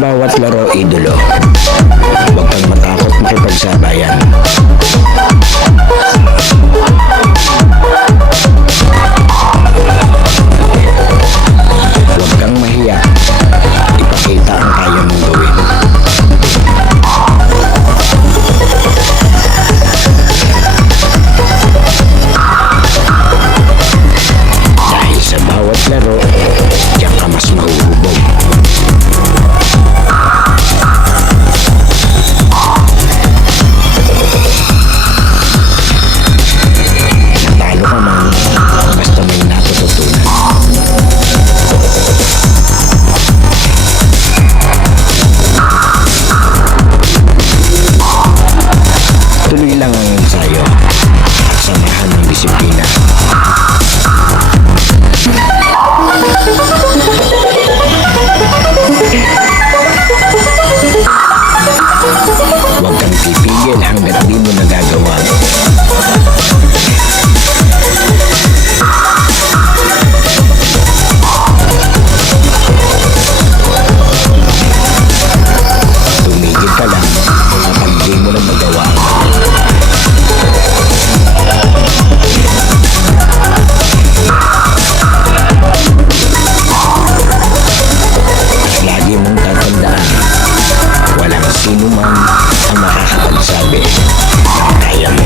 bawat laro, idolo. Huwag kang matakot makipagsabayan. Huwag kang mahiya. Ipakita ang kaya mong gawin. Dahil sa bawat laro, diyan ka mas mahuhubog. Natalo ka man, basta may natututunan. Tuloy lang ang ensayo at samahan ng disiplina. Huwag kang pipigil hanggat di mo nagagawa. Tumigil ka lang kapag di mo na magawa. At lagi mong tatandaan, walang sino man ang makakapagsabi ng kaya mo.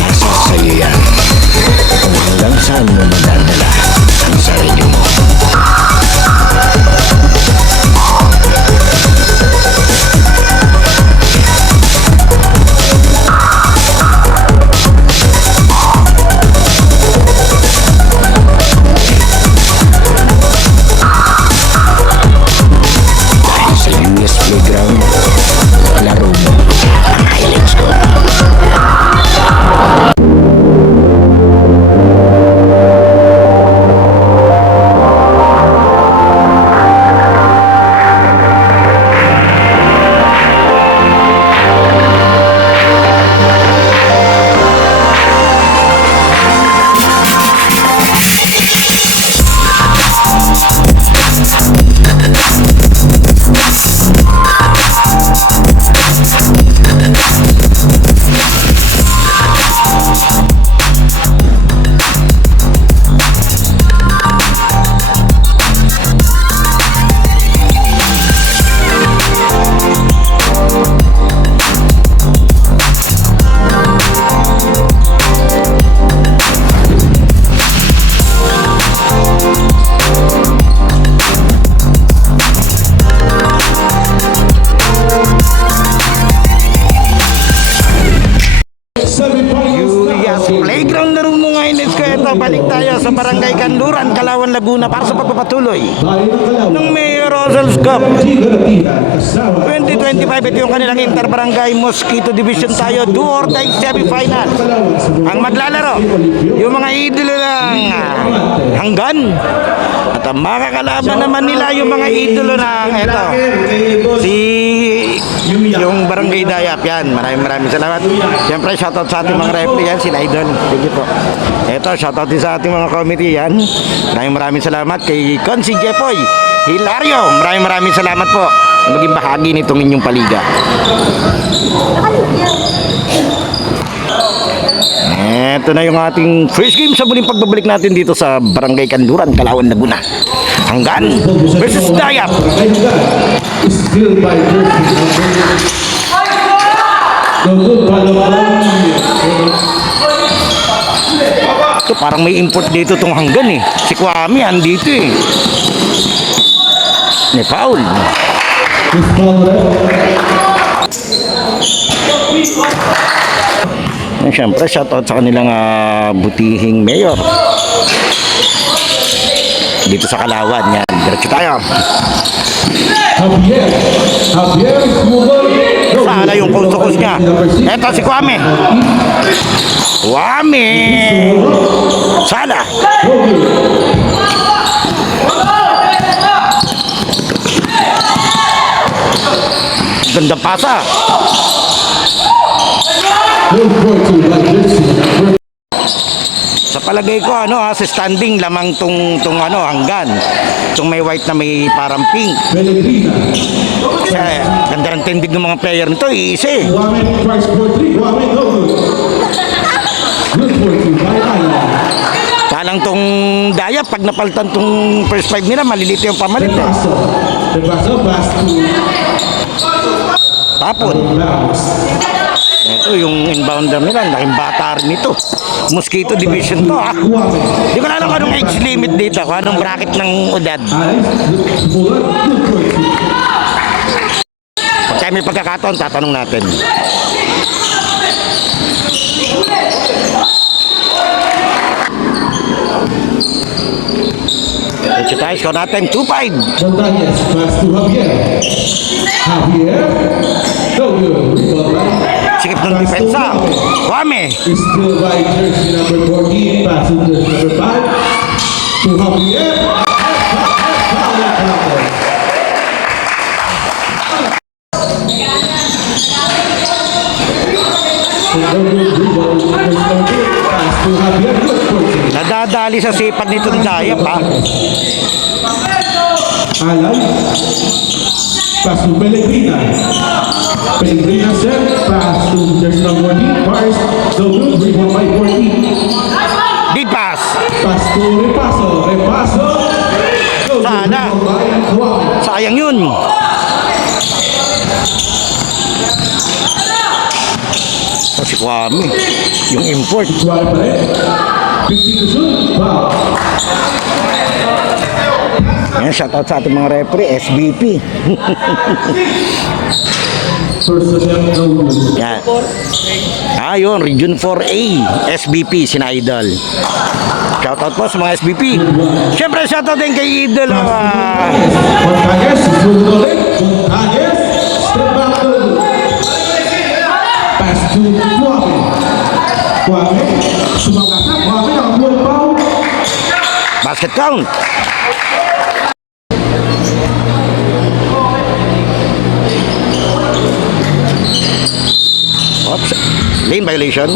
Nasa sa'yo yan kung hanggang saan mo madadala ang sarili mo. Dahil sa US Playground, laro mo ang highlights ko. Yes, playground na rin mo ngayon. Ito, balik tayo sa Barangay Kanluran, Calauan, Laguna para sa pagpapatuloy ng Mayor Rosel's Cup 2025. Ito yung kanilang Interbarangay Mosquito Division tayo, do or die semi-final. Ang maglalaro, yung mga idolo ng Hanggan. At ang makakalaban naman nila yung mga idolo ng ito, yung Barangay Dayap. Yan, maraming salamat. Siyempre, shoutout sa ating mga referee yan, sila Idol. Thank you po. Ito, shoutout din sa ating mga committee yan. Maraming salamat kay Consi Jepoy Hilario. Maraming salamat po na maging bahagi nitong inyong paliga. Ito na yung ating first game sa muling pagbabalik natin dito sa Barangay Kanluran, Calauan, Laguna. Hanggan versus Dayap. Still by Ito parang may import dito tong Hanggan eh. Si Kwame andito eh. May foul. Siyempre, shoutout sa kanilang butihing mayor dito sa Calauan. Yan, diretso tayo. Sana yung kusukos niya. Eto si Kwame. Kwame Sala. Ganda pasa. Sa palagay ko sa standing lamang tong hanggan. Tong may white na may parang pink. Pellegrina. Ganda ng tindig ng mga player nito, easy. Mohamed tries for 3. Mohamed, no good. Good for 2 by Alan. Palang tong Dayap, pag napalitan tong first 5 nila, maliliit yung pamalit. Repaso. Repaso, pass to Tapon. Bounce. Ito yung inbounder nila, laking bata rin ito. Mosquito Division to Mohamed. Di ko na alam kung anong age limit dito, kung anong bracket ng edad. Alex, good for 2. Pag tayo may pagkakataon, tatanong natin. Ito tayo, score natin 2-5. Montañez, pass to Javier. Javier, no good. Rebound by Sikip ng depensa. Wame. is still by jersey number 14. Pass to jersey number 5 to Javier. Foul counted. Pass to Javier. Good for 2. Nadadali sa sipag nitong Dayap Alan. Pass to Pellegrina. Pellegrina set. Pass to jersey number 14. Pass to good. Rebound by 14. Deep pass. Pass to Repaso. Repaso. Go to Sana. rebound by Juan. Sayang yun. Si Kwame, yung import. Juan pa rin. 50 to shoot. Wow. Ayan, shoutout sa ating mga referee, SBP. First attempt, no good. Yan. Yun, Region 4A, SBP, sina Idol. Shoutout po sa mga SBP. Siyempre, shoutout din kay Idol. Montañez, susunod ulit. Montañez, step back to pass to Kwame. Kwame, sumagasa. Kwame, nakakuha ng foul. Basket count. Oops. Lane violation.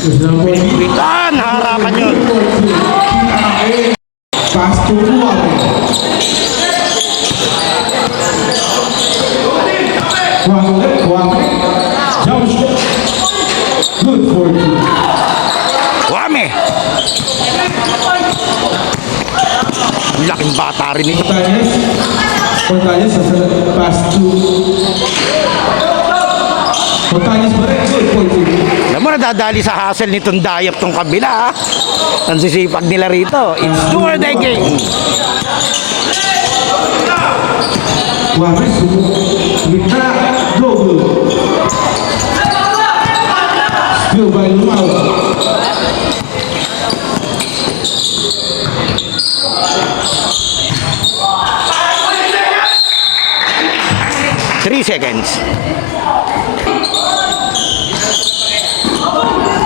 Is number 14. Bitan, harapan yun. Pass to Kwame. Kwame ulit. Kwame. Jump shot. Good for 2. Wame. Laking bata rin ito. Montañez. Montañez, pass to Montañez pa rin. Good for 2. Alam mo, nadadali sa hassle nitong Dayap tong kabila. Ang sisipag nila rito. It's do or die game. Kwame, Mita, no good. Still by Lumao. Three seconds.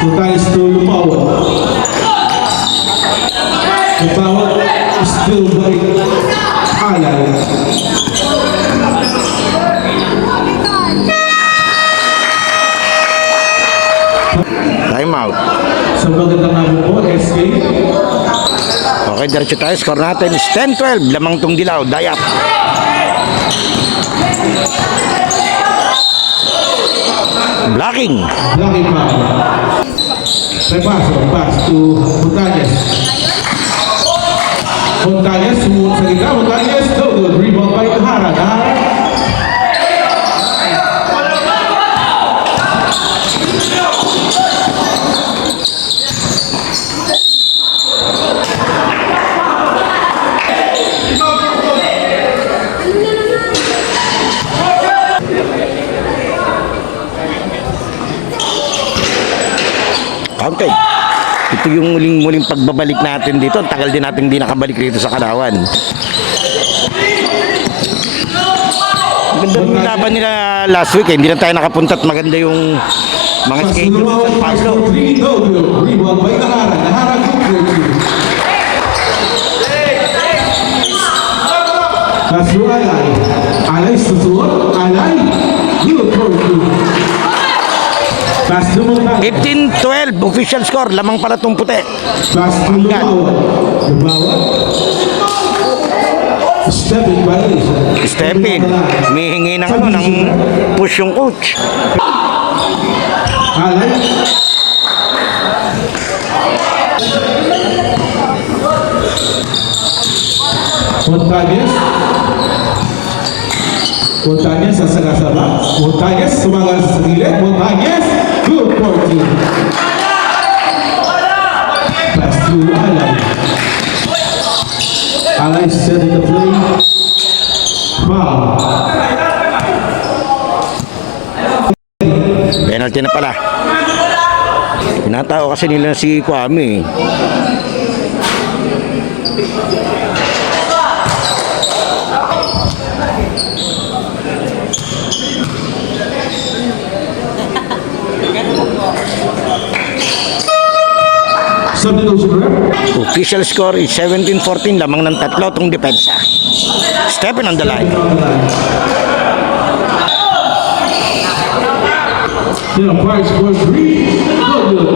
Montañez to Lumao. Lumao still by Alan. Time out. Sa magandang hapon po, SK. Okay, diretso tayo. Score natin is 10-12. Lamang tong dilaw. Dayap. Blocking. Blocking foul. Repaso, pass to Montañez. Montañez, sumunod sa gitna. Montañez, no good. Rebound by Tahara. Tahara. Counted. Ito yung muling pagbabalik natin dito. Ang tagal din natin hindi nakabalik dito sa Kalawan. Maganda yung laban nila last week. Hindi na tayo nakapunta at maganda yung mga Pass to schedule Lumao. sa Pass Pablo. for 3. No good. Rebound by Tahara. Tahara, good for 2. Pass to Alay. Alay, susunod. Alay, good for 2. Pass to Montañez. 15-12 official score. Lamang pala itong puti. Pass to Lumawan. Lumawan. Stepping violation. Stepin, humihingi ng, ng push yung coach. Alay. Montañez. Montañez sa sagasaba. Montañez sumagal sa gilid. Montañez. Good for team. Pass to Alay. Alay setting the play. Foul. Penalty na pala. Tinatao kasi nila si Kwame. Substitution rep. Official score is 17-14. Lamang ng tatlo itong depensa. Stepin on the line. Price for three. No good.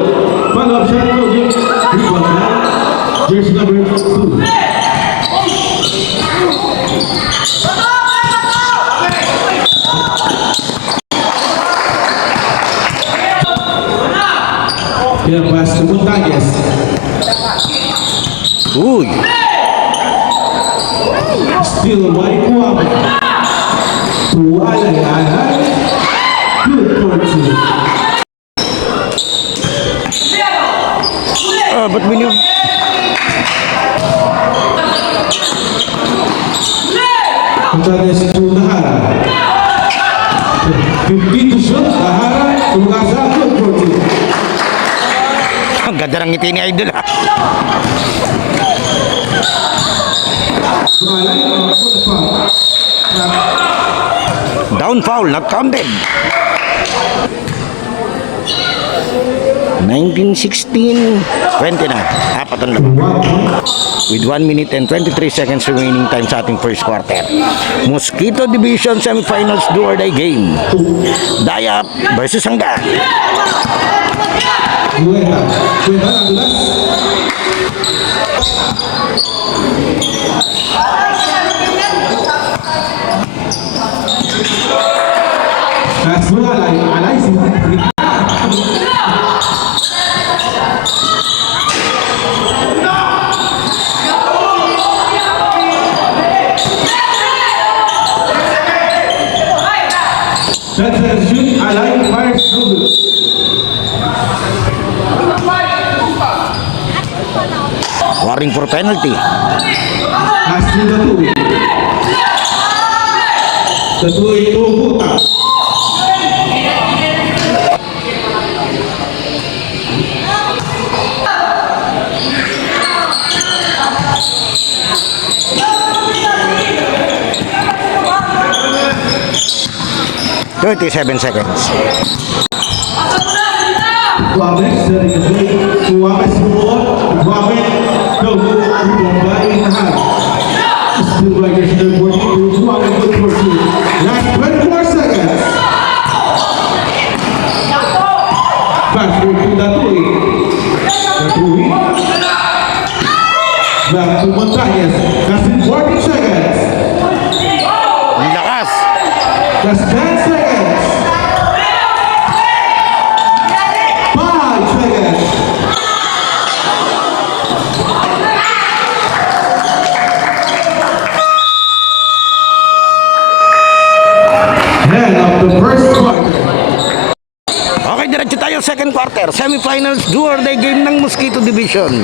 Follow-up shot. No good. Rebound now. Jersey number 2. Pass to Montañez. Uy. Still white one. To Alay. Good for two. Ba't binib... Montañez to Nahara. 15 to shoot. Nahara to Gaza. Good for two. Ang ganda ng ngiti ni Idol ha. So Alay, foul. Down foul, not counted. 19-16, 29. Apat ang laban. With 1 minute and 23 seconds remaining time sa ating first quarter. Mosquito Division Semifinals do or die game. Dayap versus Hanggan. Buena Douglas. Pass to Alay. Alay that's a shoot. Alay fires no good. Warning for penalty. Pass to Datuy. Datuy to Buta. $37 seconds. Guame setting the play. Guame score. Guame no good. Rebound by Nahara. Still by Jersey number 42. Guame good for two. Last 24 seconds. Pass to Datuy. Datuy. Back to Montañez. That's in 40 seconds. Ang lakas. That's 10 seconds. 5 seconds. End of the first quarter. Okay, diretso tayo second quarter. Semifinals do or die game ng Mosquito Division.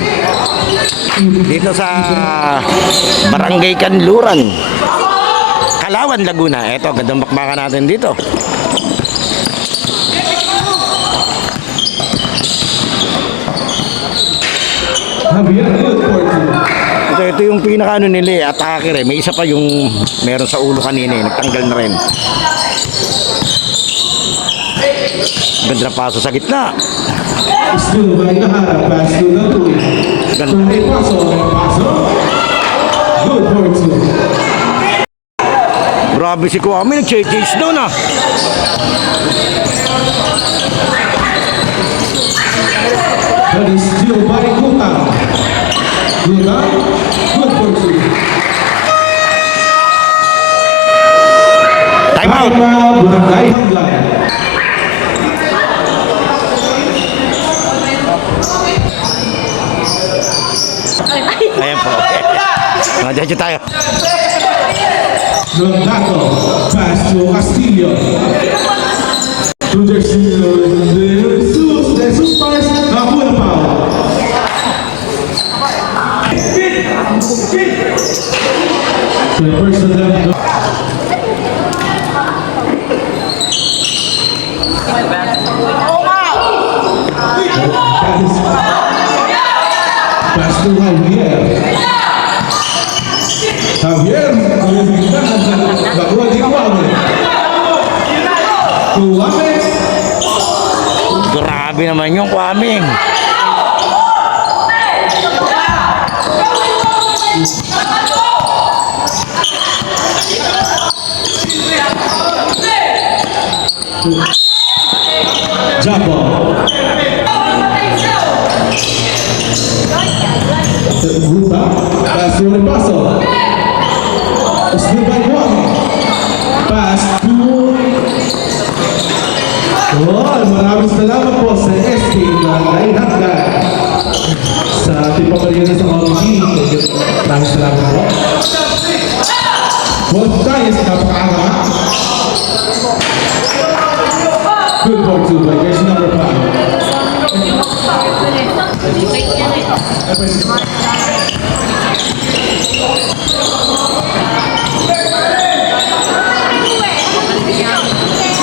Dito sa Barangay Kanluran, Kalawan, Laguna. Ito, gandang bakbakan natin dito. Javier, good for two. Ito yung pinaka nila eh, atake rin. May isa pa yung meron sa ulo kanina eh, nagtanggal na rin. Ganda paso sa gitna. Still by Nahara. Pass to Datuy. May paso. Good for two. Grabe si Kwame, nag-chase doon ah. Rebound. Good for two. Time out. Timeout, Barangay Hanggan. Ayan po. Diyan tayo. Longato, pass to Castillo. To the Jesus Stars, nakuha na foul. The first of them. Pass to Javier. Javier, nakuha di Kwame. To Kwame. Grabe naman yung Kwame. Japo. Ruta, pass to Repaso. Still by Kwame. Pass to... Oh, maraming salamat po sa SK Barangay Hanggan. Sa ating pamilya sa mga community. Maraming salamat po. Both times, napakaaga. Good for two by jersey number 5.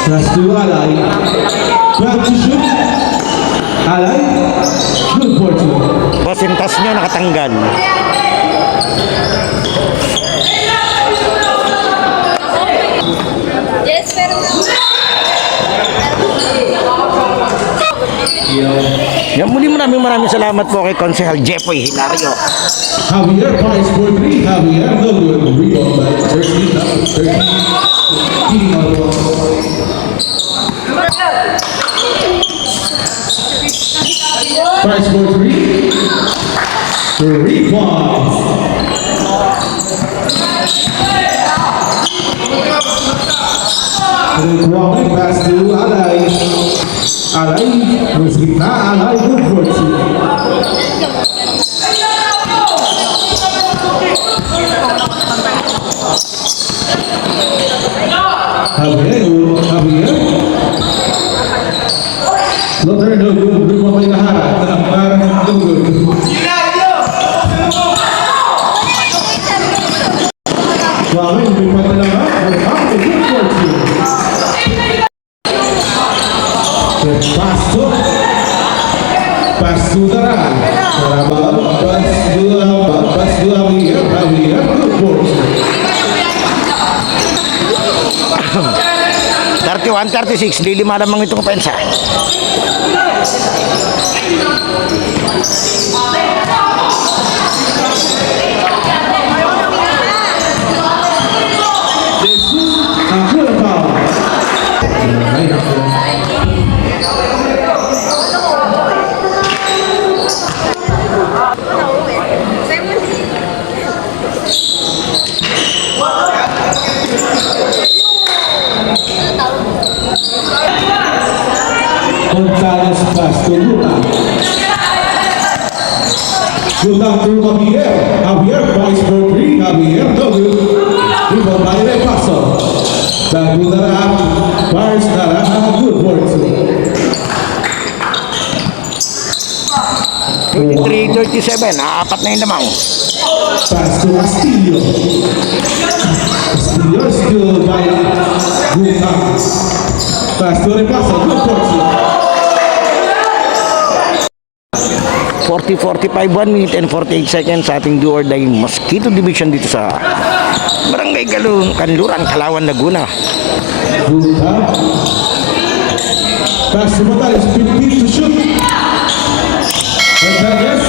Pass to Alay. Back to shoot. Alay. Good for two. Boss, yung tas nyo nakatanggal. Yes, pero Yan, muli maraming salamat po kay Konsehal Jepoy Hilario. Javier points for 3. Javier, no good. Rebound by jersey number 13. Keating on the ball. Points for 3. The rebound. Kwame pass to Alay. Alay, terus kita Alay good for two. Javier. Lothar no good. Rebound by Nahara. Nahara no good. Kwame, rebound na naman. Good for two. Pass to Daran. Pass to Javier. Javier, good for two. 31-36, lilima lamang itong pensa. Jesus, nakuha na foul. Gonzalez pass to Luta. Luta to Javier. Javier points for 3. Javier, no good. Rebound by Repaso. Back to Daran. Fires Daran, good for 2. 23-37, apat na yung lamang. Pass to Castillo. Castillo still by Luta. Pass to Repaso, good for 40-45, 1 minute and 48 seconds sa ating do or die Mosquito Division dito sa Barangay Kanluran, Kalawan, Laguna. 2. Luta. Pass to Matales, 15 to shoot. Gonzalez,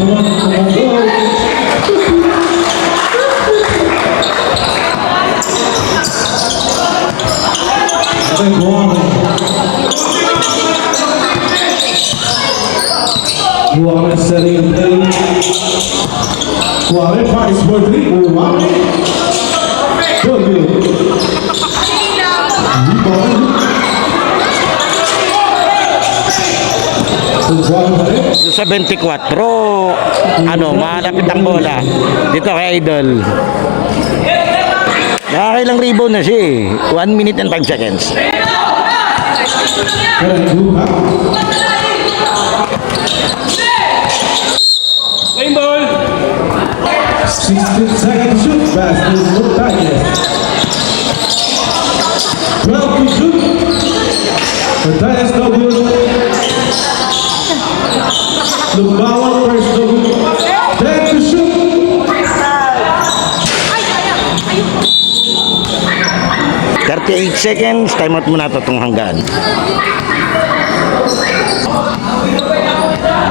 come on, go. Okay, go on. Go on and setting the play. Guave Paris for 3. Guave. W. Rebound. So Guave pa rin. Doon sa 24, malapit ang bola. Dito kay Idol. Nakakailang rebound na siya eh. 1 minute and 5 seconds. Game ball. 16 seconds shoot. Basket Montañez. 12 to shoot. Montañez double. Lumbawan first double. 10 to shoot. 38 seconds. Time out muna ito itong hanggaan.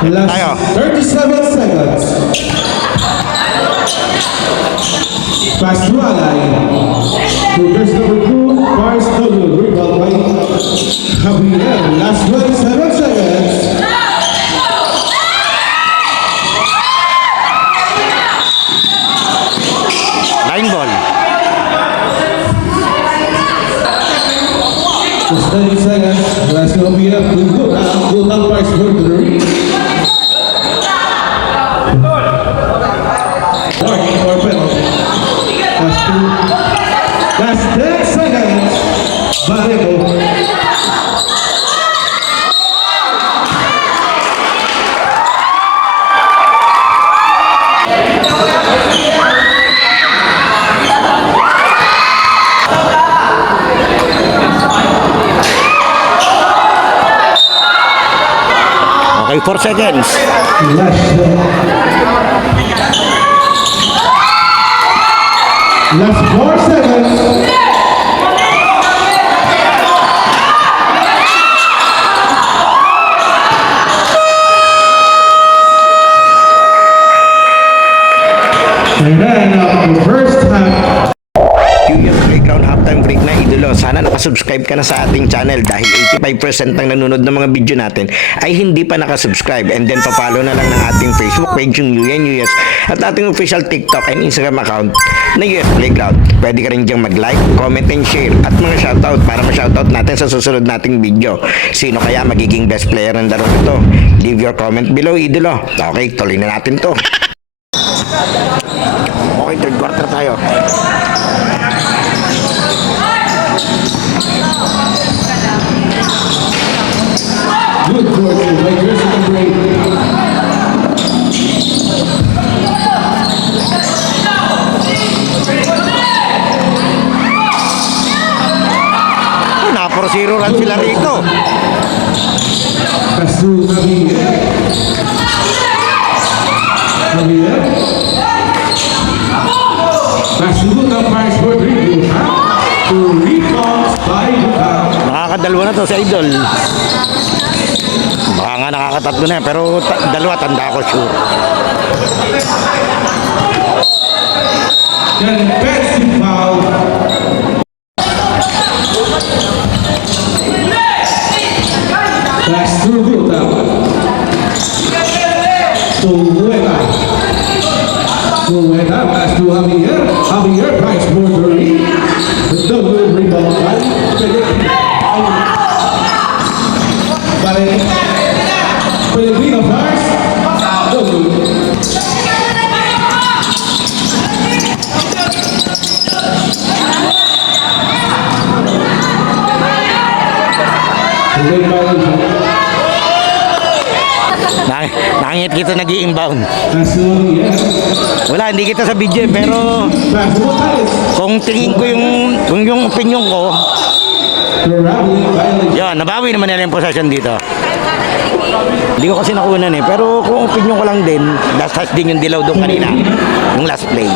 Tayo. Last 37 seconds. Pass to Alay. Reverse number 2. Paris double. Rebound by Javier. Last 27 seconds. Line ball. Just 30 seconds. Last Javier. Good down Paris for the ring. Warning or penalty. Last 10 seconds. Barrego. Okay, 4 seconds. Last 4 seconds. And then the first half. Yung playground halftime break na idolo. Sana nakasubscribe ka na sa ating channel dahil 85% ng nanonood ng mga video natin ay hindi pa nakasubscribe. And then papalo na lang ng ating Facebook page yung UNUS at ating official TikTok and Instagram account na US Playground. Pwede ka rin diyang mag-like, comment, and share at mga shoutout para ma-shoutout natin sa susunod nating video. Sino kaya magiging best player ng laro ito? Leave your comment below, idolo. Okay, tuloy na natin to. Okay, third quarter tayo. Good fortune by Jersey number 8. Na 4-0 run sila rito. Pass to Javier. Javier. Pass to Luka Paris for 3. To rebounds by Luka. Nakakadalwa na to sa Idol. Baka nga nakakatatlo na pero dalawa tanda ko sure. Then defensive foul. Pass to Luka. To Luka. Luka pass to Javier. Javier Paris for 3. The double rebound by Pellegrino first. Double. Late violation. Nakangit kita nag-i-inbound. Pass to Javier. Wala, hindi kita sa video pero Pass to Montañez. kung tingin ko yung opinion ko, Traveling violation. yun, nabawi naman nila yung possession dito. Hindi ko kasi nakunan eh. Pero kung opinion ko lang din, last touch din yung dilaw doon kanina. Yung last play.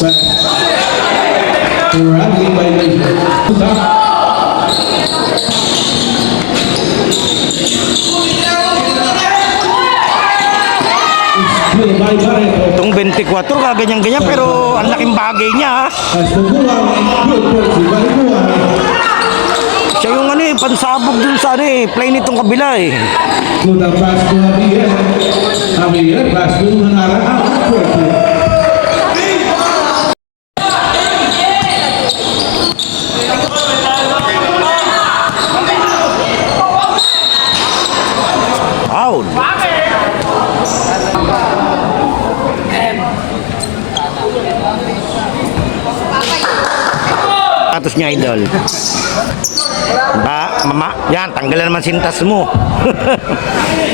Pass. Traveling violation. Still by Barreto. Itong 24, kaganyan-ganyan pero ang laking bagay niya. Pass to Buwan. Good fortune by Buwan. Siya yung pansabog dun sa ano eh, play nitong kabila eh. To the pass to Javier. Javier, pass to Manara. Foul. Atos niya, idol. Ba, mama, yan, tanggalan naman sintas mo.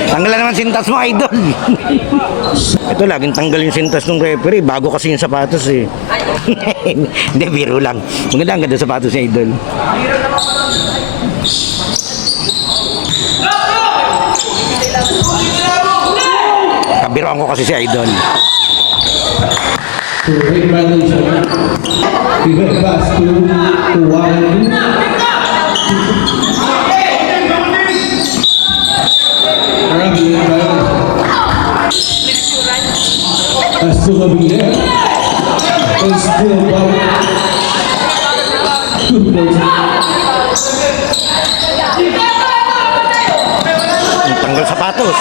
Tanggalan naman sintas mo, idol. Ito, laging tanggal yung sintas ng referee. Bago kasi yung sapatos eh. Hindi, biro lang. Maganda ang ganda sapatos niya, idol. Kabiroan ko kasi si idol. To break violation. Give pass to Warren. Pass to Javier. And still by 2 points. Tanggal sapatos.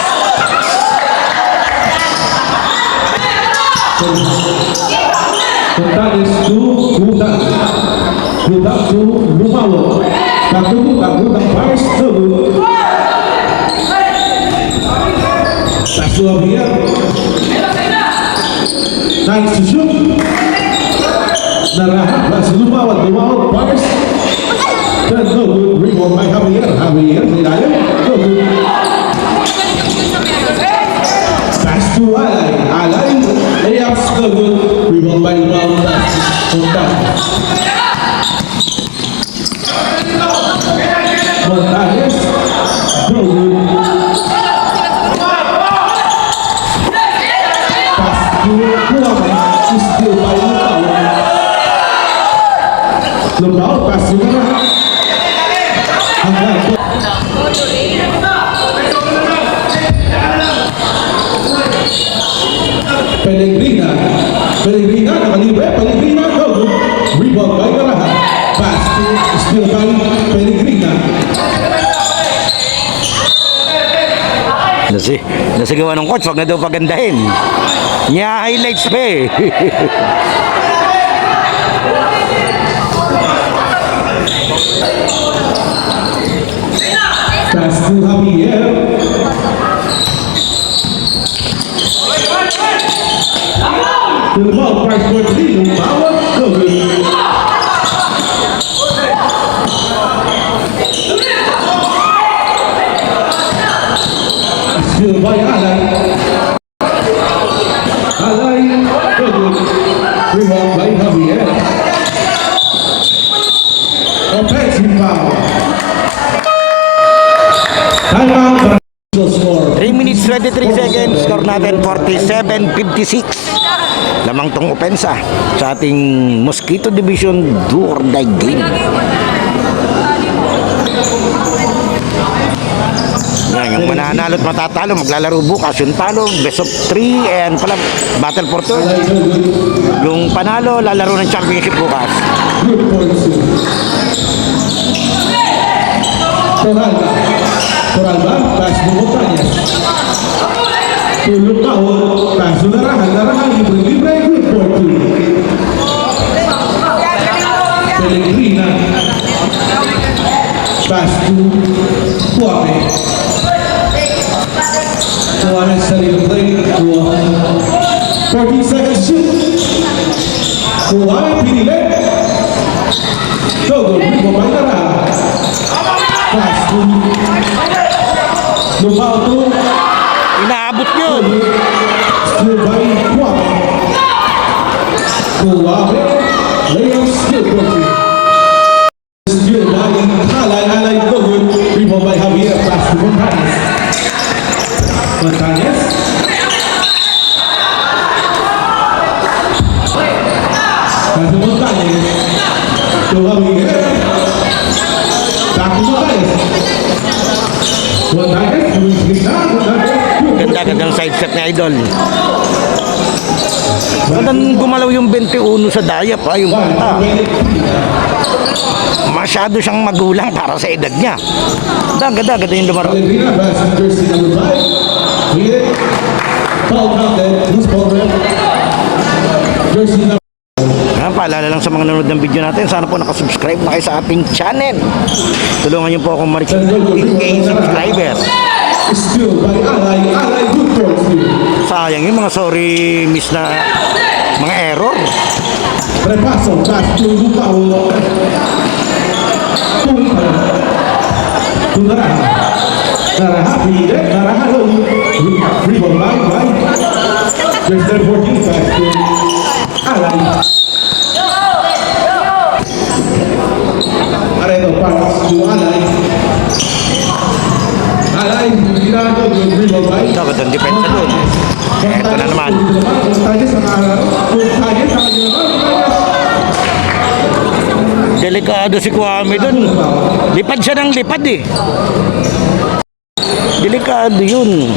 Gonzales to Gudang. Gudang to Lumawo. Back to Gudang. Gudang fires to pass to Javier. Nice to shoot. Narahan. Pass to Lumawo. Lumawo fires. Then no good. Rebound by Javier. Javier. Nilayan. No good. Pass to Alay. Alay. Layups. No good. Rebound by Lumawo. Montales. No good. Pass to Kuame. Still by Lumawo. Lumawo. Pass to Narahan. Hanggang Pellegrina. Pellegrina, nakalibre. Pellegrina, no good. Rebound by Narahan. Pass to still by Pellegrina. Nasigawa ng coach, wag na daw pagandahin. Niya highlights pa eh. Pass to Javier. To the ball, price point lead. Lumawo, no good. Still by Alay. Alay, no good. Rebound by Javier. Offensive foul. Timeout. Score. 3 minutes 23 seconds, score natin 47-56. Lamang tong opensa sa ating Mosquito Division do or die game. Yan, yung mananalo at matatalo, maglalaro bukas. Yung talo, best of 3 and pala, battle for third. Alay, no good. Yung panalo, lalaro ng championship bukas. Good point, sir. Toralba. Toralba, pass to Montañez. To Lumawo, pass to Narahan. Narahan, libre. Good point, two. Pellegrina. Pass to Kuame. Kuame sa libre. 14 seconds shoot. Kuame, pinili. Go, rebound by Narahan. Pass to Lumawo to Inaabot yun. still by Kuame. Kuame, layup still broken. Still by Alay, no good. Rebound by Javier, pass to Montañez. Montañez. Pass to Montañez. To Javier. Back to Montañez. Montañez, Ganda-gandang side step ni Idol. Gandang gumalaw yung 21 sa dayap ha, yung bata. Masyado siyang magulang para sa edad niya. Ganda yung lumaro. Valentina versus jersey number 5. Clear. Foul counted. Who's ball red? Jersey number Paalala lang sa mga nanonood ng video natin, sana po nakasubscribe na kayo sa ating channel. Tulungan niyo po akong ma-reach 15K subscribers. still by Alay. Alay, good towards you. Sayang yung mga sorry miss na mga error. Repaso, pass to Lupao. To Naraha. Naraha, pide. Naraha, rebound by. There's their 14 pass to Alay. Aredo pass to Alay. Alay, ginagawa yung rebound by. Dapat ang depensa doon. Ito na naman. Delikado si Kwame doon. Lipad siya ng lipad eh. Delikado yun.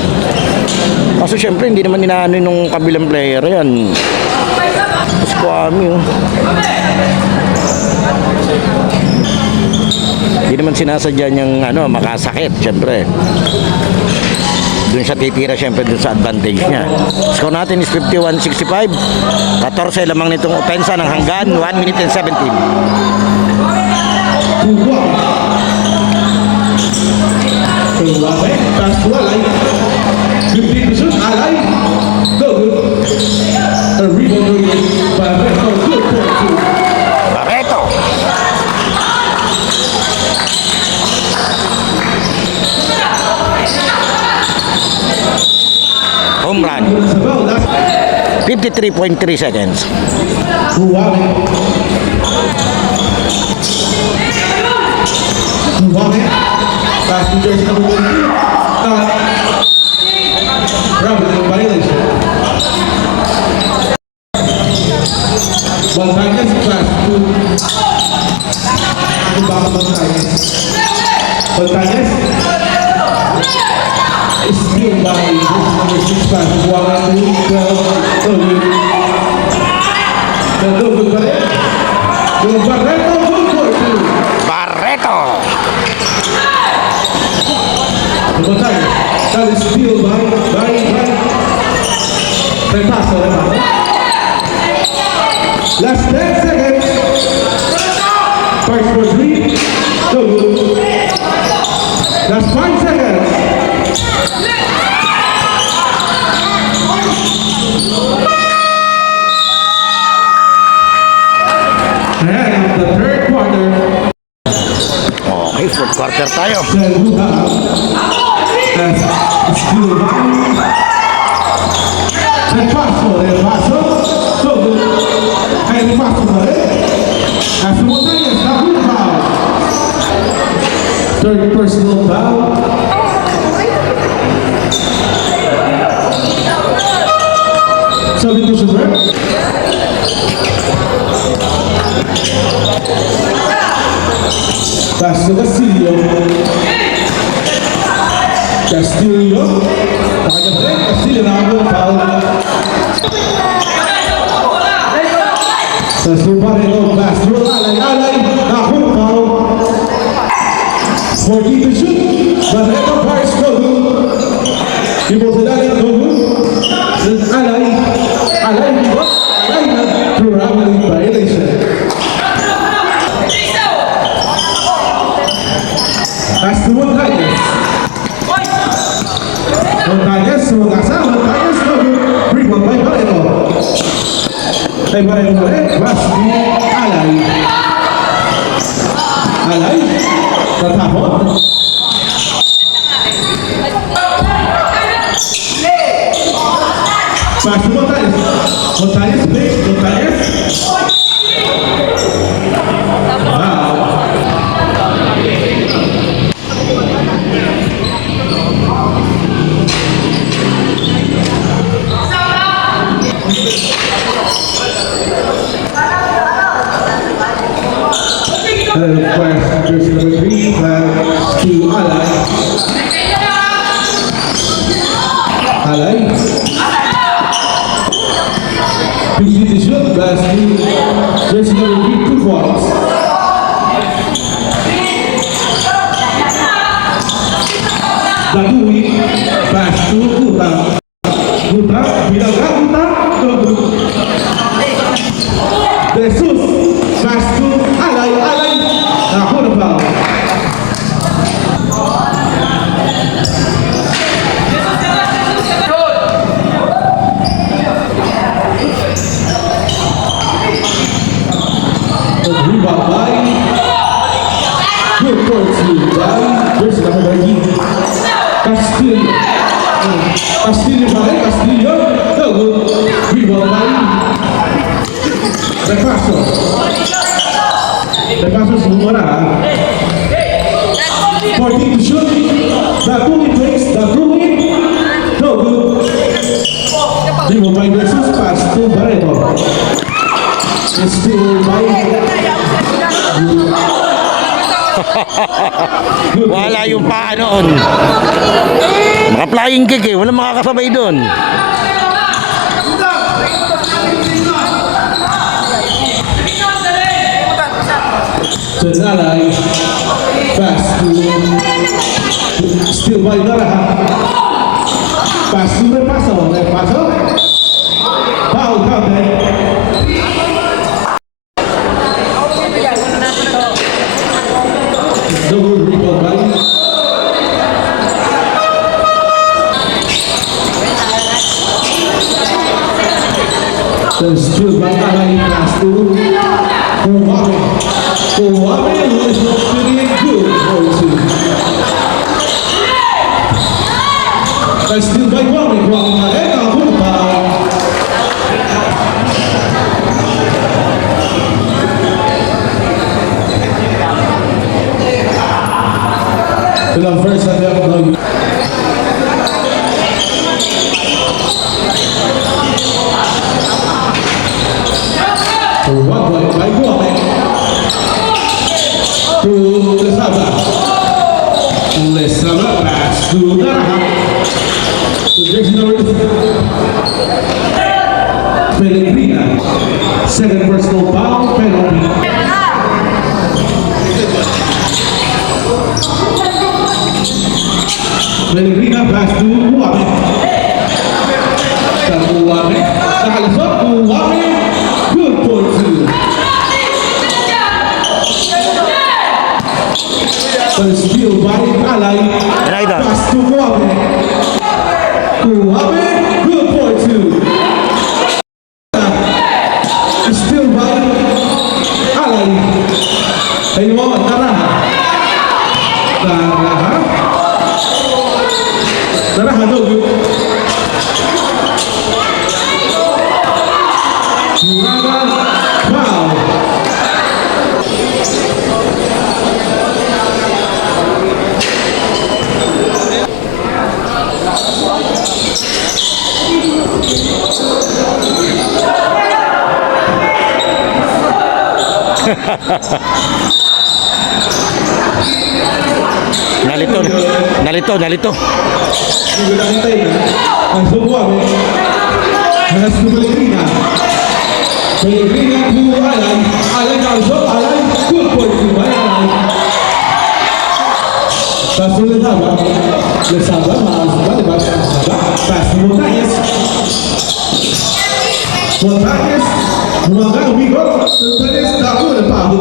Kaso syempre hindi naman inaano nung kabilang player yan. Si Kwame oh. Hindi naman sinasadya niyang makasakit syempre. Doon siya titira syempre doon sa advantage niya. Score natin is 51-65. 14 lamang nitong opensa ng hanggan 1 minute and 17. Pass to Alay. 15 shoot. Alay. Go good. A rebound by Barreto. Good for two. Barreto. Home run. 53.3 seconds. Huwame. Pass to jersey number 1. Traveling violation. Montañez pass to Montañez. Montañez. Steal by jersey number 6 pass to Huwame to 12. Good Barreto. Good Barreto. Good for two. Barreto. Montañez. That is steal by Repaso. Last 10 seconds. First for 3. So good. Last 5 seconds. And the third quarter. Okay, fourth quarter tayo. Selvuha. That's still Repaso. So good. And Repaso para As Montañez, double foul. Third personal foul. Substitution, right? Pass to Castillo. Castillo. Kanya break. Castillo na ako. Foul. Sa Barreto. Pass to Alay. Ako. Foul. 40 to shoot. Barreto. Pass to Ibosilali. Alay. Alay na traveling violation. Pass to Montañez. Montañez, sumagasa. Montañez, rebound by Barreto. By Barreto ulit. Pass to Alay. Alay. Tatapon. Pass to Montañez. Montañez, please. Montañez. Request jersey number 3 back to Alay. Alay. 50 to shoot. Pass to jersey number 3, 2 fouls. Dadui, pass to Guta. Guta, Binaga, Guta, no good. Jesus, pass to Alay, Alay, ako na foul. Rebound by good points by jersey number 19 Castillo. Castillo pa rin, Castillo. No good. Rebound by Repaso. Repaso sumura. 14 to shoot. Dakumi breaks. Dakumi. No good. Rebound by Jesus. Pass to Barreto. It's still by Wala yung paa noon. Mga flying kick eh. Walang makakasabay doon. Alay. Pass to still by Naraha. Pass to Repaso. Repaso. Foul counted. Double rebound by still by Alay. Pass to Kuwame. Kuwame is feeling good for two. Still by Kuwame. Kuwame na rin ang foul. Ilang first at the end. To one point by Guame. To Lesaba. Lesaba pass to Naraha. To jersey number 2. Pellegrina. Second personal foul penalty. Pellegrina pass to Guame. Sa Guame. Nakalasot Guame. Good for two. But it's still by Alay. Rider. Pass to Guame. Guame. Good for two. It's still by Alay. Ay mo, Naraha. Naraha. Naraha, no good. Naraha, foul. Nalito. Hindi na kita yun. Ang Guame. Has to Pellegrina. Pellegrina to Alay. Alay na also. Alay. Good for two by Alay. Pass to Lesaba. Lesaba. Maasba. Diba? Lesaba. Pass to Montañez. Montañez. Umaga. Umigot. Montañez. Dako na paho.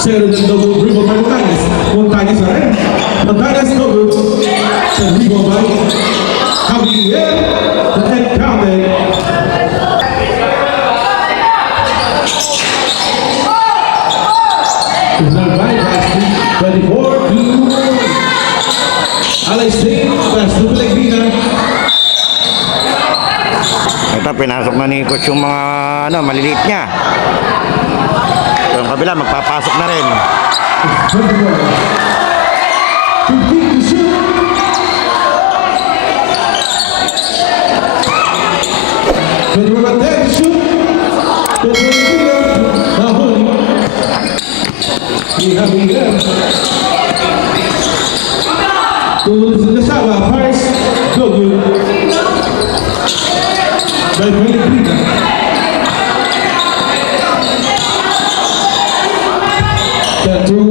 Zero ng double rebound by Montañez. Montañez na rin. Montañez no good. Sa rebound by Javier. The head counted. Is not by Basti. 24 to 1. Alay State. Pass to Pellegrina. Ito, pinasok na ni coach yung mga maliliit niya. Yung kabila, magpapasok na rin. 15 to shoot. Through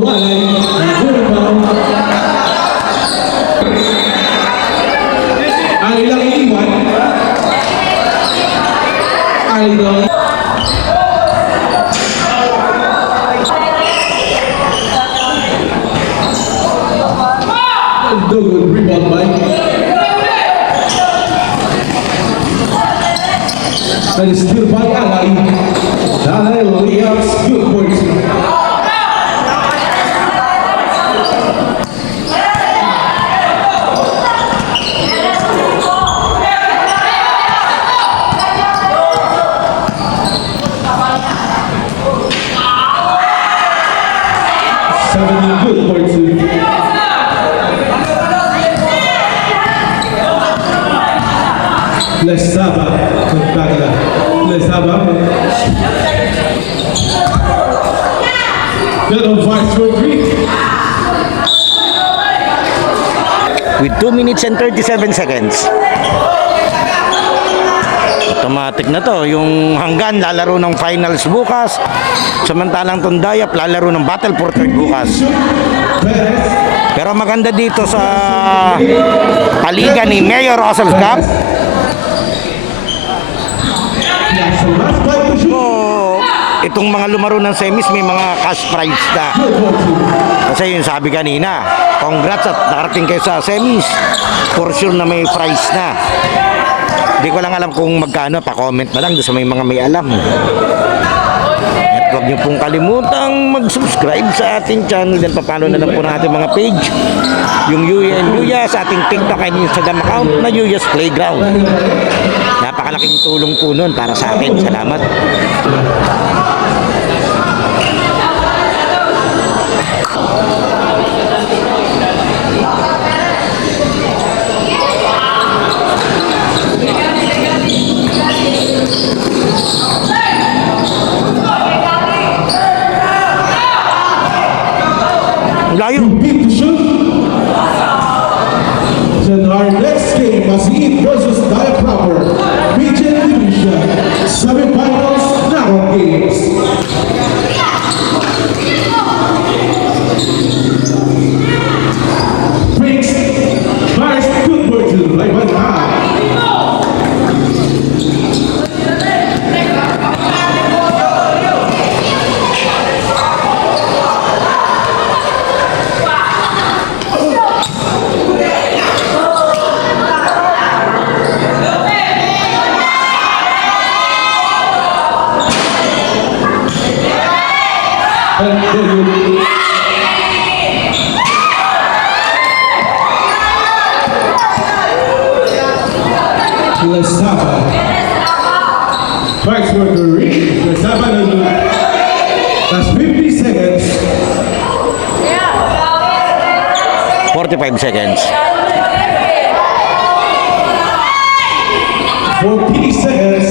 one, good rebound. Ali lang iniwan. Ali lang. Good rebound by. That is still by Ali. Ali Williams, good points. Good points. Lesaba, Lesaba. Little vice for three. With 2 minutes and 37 seconds. Automatic na to. Yung Hanggan lalaro ng finals bukas. Samantalang Tondayap lalaro ng Battle for Third bukas. Pero maganda dito sa paliga ni Mayor Osel Cup. Itong mga lumaro ng semis may mga cash prize na. Kasi yung sabi kanina, congrats at nakarating kayo sa semis. For sure na may prize na. Hindi ko lang alam kung magkano, pa-comment na lang doon sa may mga may alam. At huwag niyo pong kalimutang mag-subscribe sa ating channel. Then papalo na lang po ng ating mga page. Yung Yuya and Yuya sa ating TikTok and Instagram account na Yuya's Playground. Napakalaking tulong po nun para sa akin. Salamat. Layo. Beat to shoot. Then our next game, Masin versus Daya Proper. Region Division. Semifinals, knockout games. Prince, Vice, good work to like one high. Lesaba. Fights for the ring. Lesaba. That's 50 seconds. 45 seconds. 40 seconds.